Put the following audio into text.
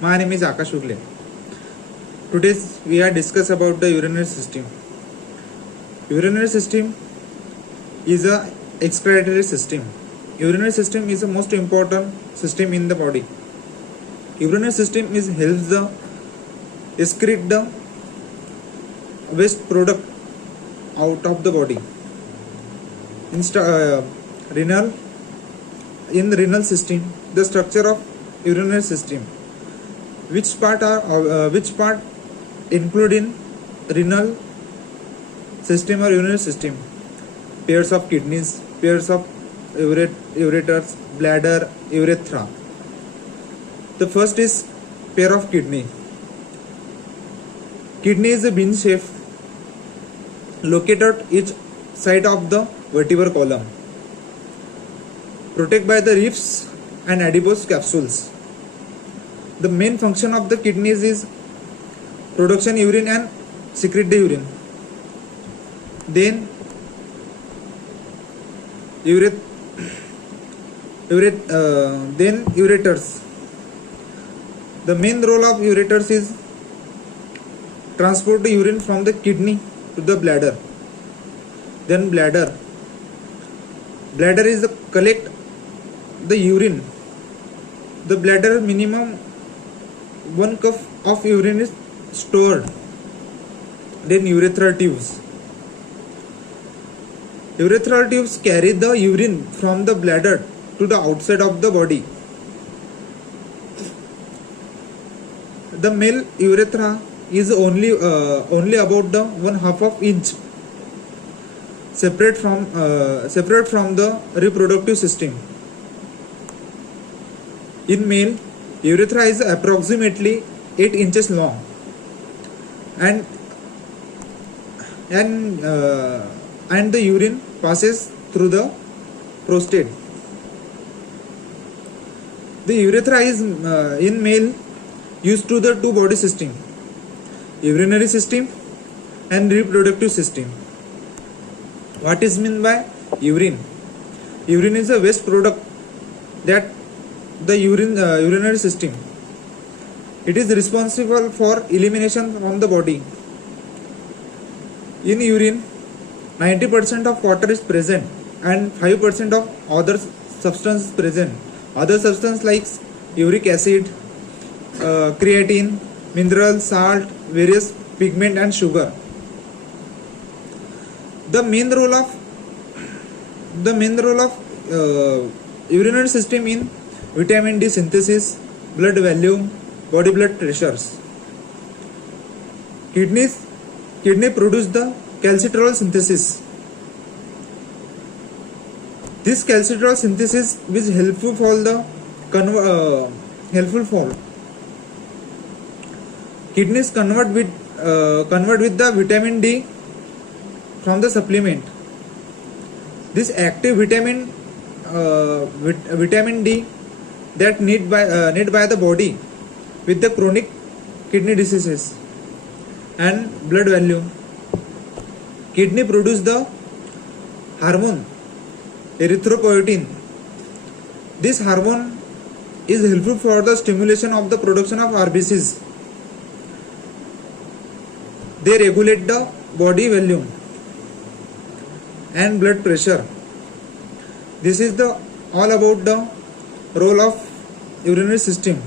My name is Akash Ugle. Today we are discuss about the urinary system. Urinary system is a excretory system. Urinary system is the most important system in the body. Urinary system is helps the excrete the waste product out of the body. Renal in the renal system, the structure of urinary system. Which part include in renal system or urinary system? Pairs of kidneys, pairs of ureters, bladder, urethra. The first is pair of kidney. Kidney is a bean shape located at each side of the vertebral column, protected by the ribs and adipose capsules. The main function of the kidneys is production urine and secrete the urine. Then ureters. The main role of ureters is transport the urine from the kidney to the bladder. Then bladder is the collect the urine. The bladder minimum 1 cup of urine is stored. Then urethral tubes. Urethral tubes carry the urine from the bladder to the outside of the body. The male urethra is only about the 1/2 inch separate from the reproductive system. In male, urethra is approximately 8 inches long and the urine passes through the prostate. The urethra is in male used to the two body system, urinary system and reproductive system. What is meant by urine? Urine is a waste product that the urinary system. It is responsible for elimination from the body. In urine, 90% of water is present and 5% of other substance is present. Other substance like uric acid, creatine, mineral, salt, various pigment and sugar. The main role of urinary system in vitamin D synthesis, blood volume, body blood pressures. Kidney produce the calcitriol synthesis. This calcitriol synthesis is helpful for kidneys convert with the vitamin D from the supplement. This active vitamin D that need by the body with the chronic kidney diseases. And blood volume. Kidney produce the hormone erythropoietin. This hormone is helpful for the stimulation of the production of RBCs. They regulate the body volume and blood pressure. This is all about the role of urinary system.